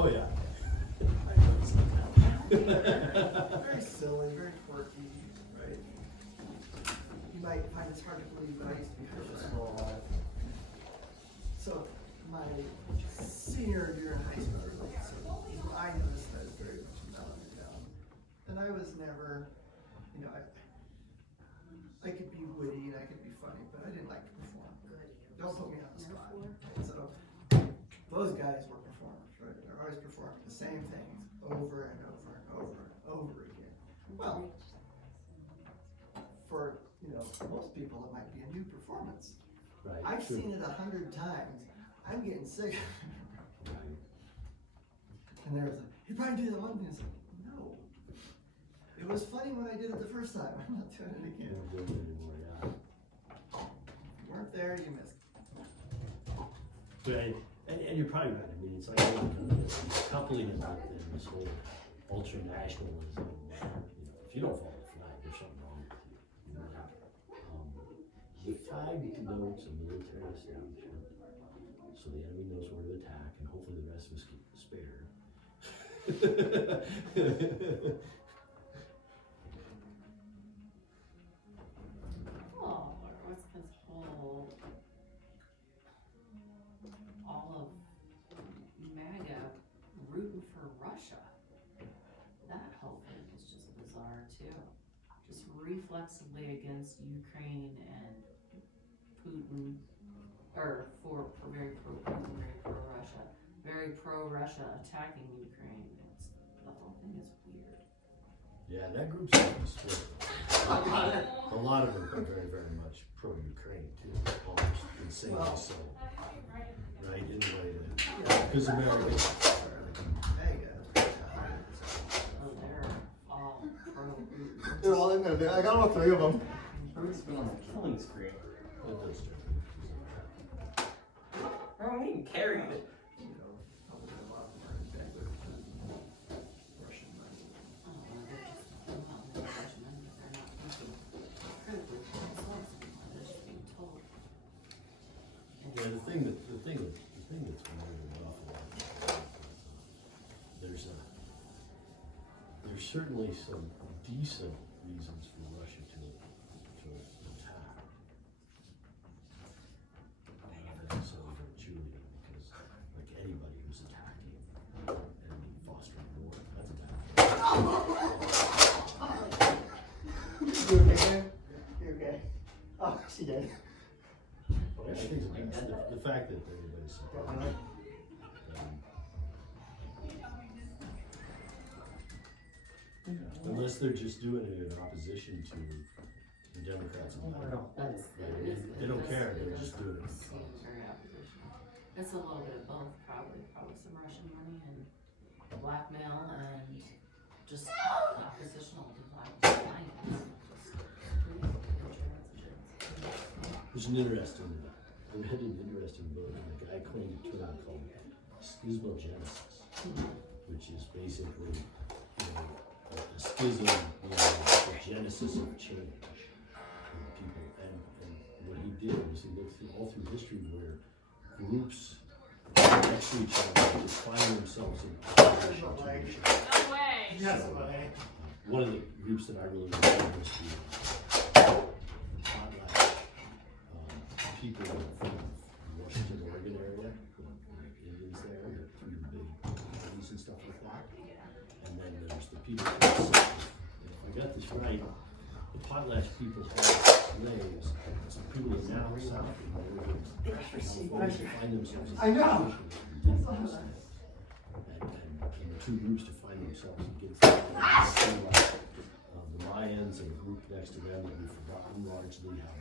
Oh, yeah. Very silly, very quirky, right? You might find this hard to believe, but I used to be purposeful. So my senior year in high school, so I noticed I was very much mellowing down. And I was never, you know, I could be witty and I could be funny, but I didn't like to perform. Don't put me on the spot. So those guys were performers, right? They're always performing the same things over and over and over and over again. Well, for most people it might be a new performance. Right. I've seen it 100 times. I'm getting sick. And there's you probably do that one thing. It's like, no. It was funny when I did it the first time. I'm not doing it again. Don't do it anymore, yeah. If you weren't there, you missed. But and you're probably right. I mean, it's like coupling it with this whole ultra-nationalism. If you don't follow the flag, there's something wrong with you. The flag denotes a military establishment, so the enemy knows where to attack, and hopefully the rest of us can spare. Oh, what's this whole all of MAGA rooting for Russia? That whole thing is just bizarre too. Just reflexively against Ukraine and Putin, or for very pro Putin, very pro Russia, very pro Russia attacking Ukraine. The whole thing is weird. Yeah, that group's split. A lot of them are very, very much pro-Ukraine too, almost insanely so. Right, in a way that, because Americans Oh, they're all pro Putin. They're all in there. I got all three of them. Everybody's been on the killing spree. it does different. I don't even carry it. Probably a lot more in debt with Russian money. Oh, they're just about Russian money, but they're not thinking critically for themselves anymore. They're just being told. Yeah, the thing that's worrying an awful lot is there's certainly some decent reasons for Russia to attack. So they're cheerleading because like anybody who's attacking and fostering war, that's a bad thing. You okay, man? You okay? Oh, she did. I think the fact that everybody's unless they're just doing it in opposition to the Democrats and the they don't care, they're just doing it. Seems very oppositional. It's a little bit of both, probably some Russian money and blackmail and just oppositional defiance. There's an interesting, I read an interesting book, and a guy coined a term called schismogenesis, which is basically, a schism, the genesis of change in people. And what he did was he looked all through history where groups next to each other to find themselves in opposition to each other. No way! Yes, buddy. One of the groups that I really like in history is potlatch people from the Washington, Oregon area, the Indians there, the three big parties and stuff like that. And then there's the people from the South. And if I got this right, the potlatch people had slaves, so people in now South in Oregon find themselves in I know. and the two groups to find themselves against the Mayans and a group next to them that we've forgotten largely how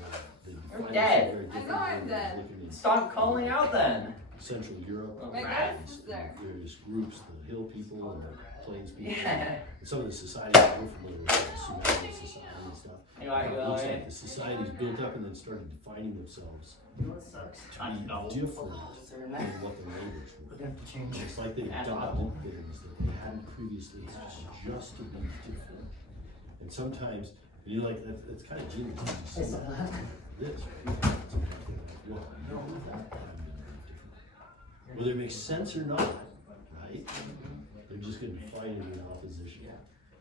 they I'm define dead. themselves very I know differently. I'm dead. Looking in Stop calling out then. Central Europe, Oh, My right. ghost is there. various groups, the hill people and the plains people. Yeah. And some of the societies we're familiar with, the Sumerian society and stuff. You wanna It go looks in? like the societies built up and then started defining themselves You know what sucks? to be different than what their neighbors were. We're gonna have to change. It's like they adopted things that they hadn't previously had just to be different. And sometimes, you know, like, that's kind of genius. You see Is that that? this, right? Sometimes they're like, well, you know that, I'm gonna be different. Whether it makes sense or not, right? right? They're just gonna be fighting in opposition.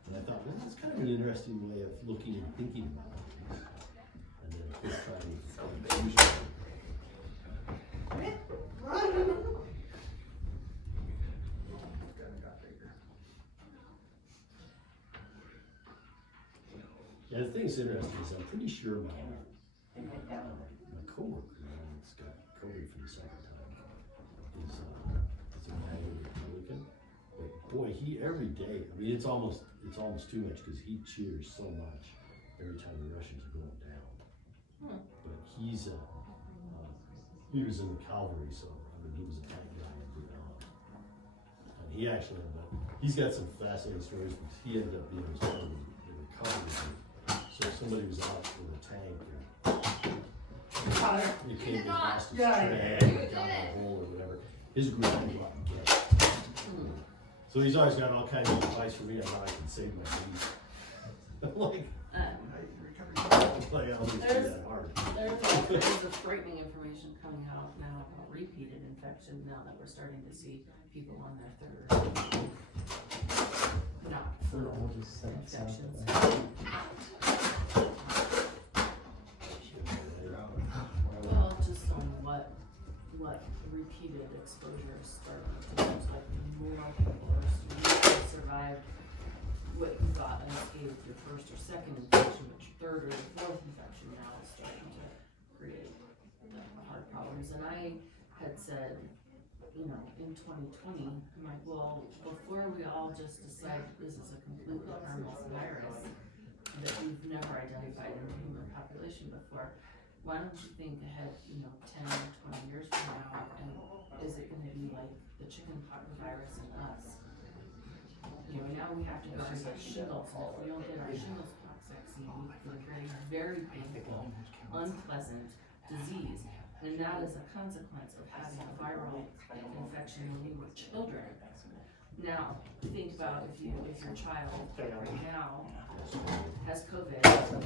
And I thought, well, that's kind of an interesting way of looking and thinking about things. And then of course trying to find solutions. Yeah, the thing that's interesting is I'm pretty sure my coworker, that's got COVID for the second time, is a MAGA Republican. But boy, he every day, I mean, it's almost too much because he cheers so much every time the Russians are going down. But he was in the cavalry, so I mean, he was a tank guy in Vietnam. And he actually he's got some fascinating stories because he ended up being in the recovery group. So somebody was out with a tank and he came and lost his train and got in a hole or whatever. His group had to go out and get it. So he's always got all kinds of advice for me on how I can save my knees. Like, I'll just do that hard. There's a frightening information coming out now about repeated infection now that we're starting to see people on their third. Not flu infections. Well, just on what repeated exposure is starting to look like. More people are survived what you thought unscathed your first or second infection, but your third or your fourth infection now is starting to create the heart problems. And I had said, you know, in 2020, I'm like, well, before we all just decide this is a completely harmless virus that we've never identified in the human population before, why don't you think ahead, you know, 10 or 20 years from now, and is it gonna be like the chickenpox virus in us? You know, now we have to go and get shingles, and if we don't get our shingles pox vaccine, we get a very painful, unpleasant disease. And that is a consequence of having a viral infection when you were children. Now, think about if your child right now has COVID, and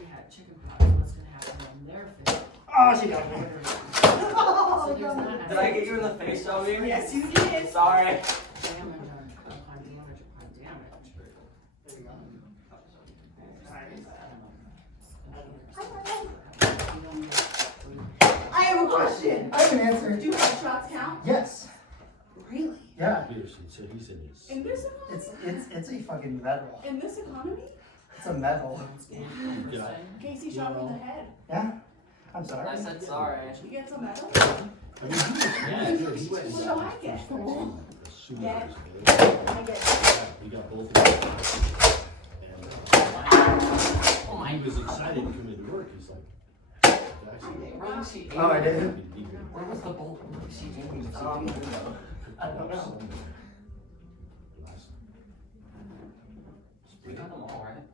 we had chickenpox, what's gonna happen when they're fit? Oh, she got me. So there's not. Did I get you in the face, Shelby? Yes, you did. Sorry. Damage upon damage upon damage. I have a question. I have an answer. Do heart shots count? Yes. Really? Yeah. Peterson said he's in his. In this economy? It's a fucking medal. In this economy? It's a medal. Yeah. Casey shot me in the head. Yeah. I'm sorry. I said sorry. He gets a medal? I mean, he was What do I get? Yeah. I get. We got both of them. And he was excited to come into work. He's like, actually, Where was she? Oh, I did. Where was the bolt? Where was she aiming? I don't know. We got them all, right?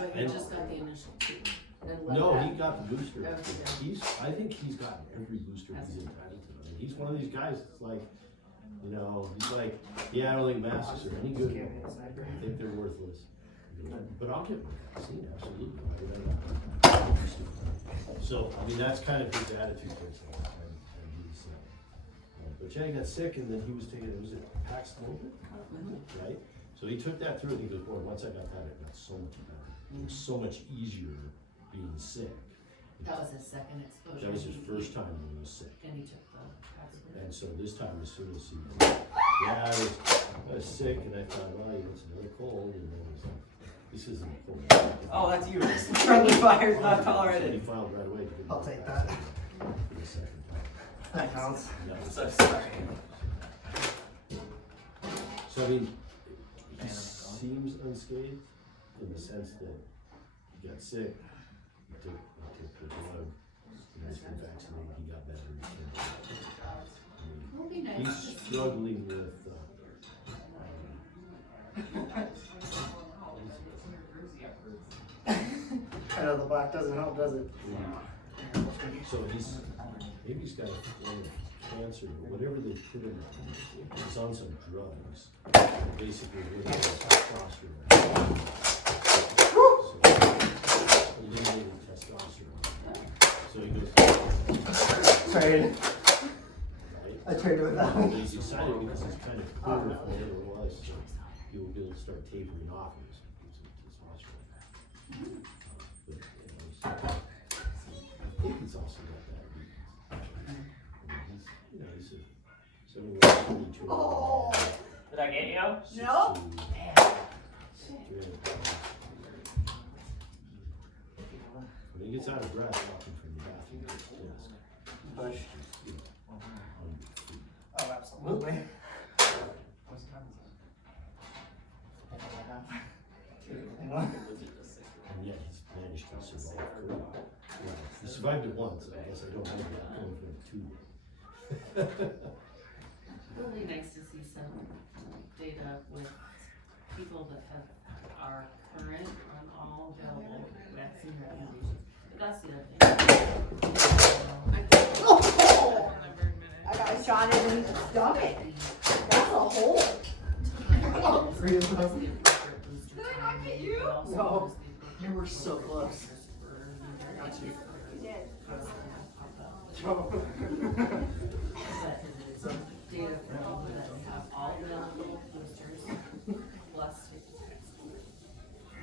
But you just got the initial two. No, he got the booster. Okay. I think he's gotten every booster he's entitled to. I mean, he's one of these guys that's like, you know, he's like, yeah, I don't think masks are any good. I think they're worthless. But I'll get my vaccine, absolutely. So, I mean, that's kind of his attitude towards it. And he's, but yeah, he got sick, and then he was taking, was it Paxlovid, right? So he took that through, and he goes, boy, once I got that, it got so much better. It was so much easier being sick. That was his second exposure. That was his first time when he was sick. And he took the vaccine. And so this time, as soon as he, yeah, I was sick, and I thought, well, it's another cold, and then I was like, this isn't a cold. Oh, that's you. Friendly fire not So he tolerated. filed right away to get I'll the take that. vaccine for the second time. That counts. Yeah. I'm so sorry. So I mean, he seems unscathed in the sense that he got sick, he took the drug, and he's been vaccinated, he got better. It'll be I mean, nice. he's struggling with, I know the black doesn't help, does it? so maybe he's got a form of cancer, but whatever they put in him, he's on some drugs, basically with testosterone. So, eliminating testosterone. So he goes, Sorry. right? I turned it without. He's excited because it's kind of clear from whatever it was, so he will be able to start tapering off his testosterone. But, I think he's also got that. He's a 71, 22. Oh. Did I get you? No. When he gets out of breath walking from the bathroom to his desk. Push. Oh, absolutely. What's the time is And yet he's managed to survive COVID. He survived it once, I guess I don't know that, going for two. Really nice to see some data with people that are current on all available vaccine recommendations. But that's the other thing. I got shot in the stomach. That's a hole. Three of them. Did I not get you? No. You were so close. You did. Some data for people that have all available boosters plus 56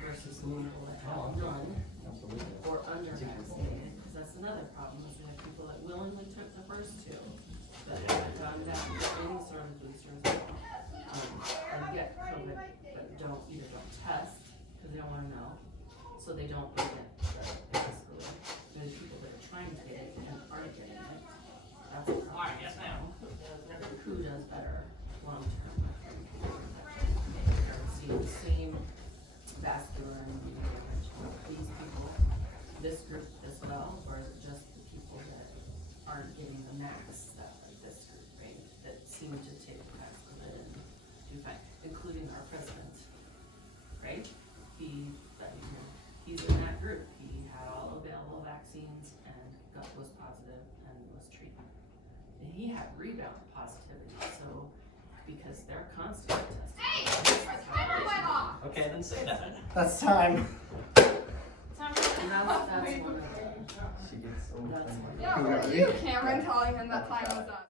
versus people that have none or under vaccinated, because that's another problem, is we have people that willingly took the first two, but haven't gone back to any sort of boosters, and get COVID, but either don't test, because they don't wanna know, so they don't get it. There's people that are trying to get it and aren't getting it. That's a problem. Alright, yes ma'am. Who does better long term? See the same vascular and immune damage. These people, this group as well, or is it just the people that aren't getting the max stuff like this group, right? That seem to take max COVID and do fine, including our president, right? He's in that group. He had all available vaccines and was positive and was treated. And he had rebound positivity, so because they're constantly testing. Okay, then say that. That's time. And that's one of the, She gets so that's one of the. Yeah, where are you, Cameron, telling him that time was up?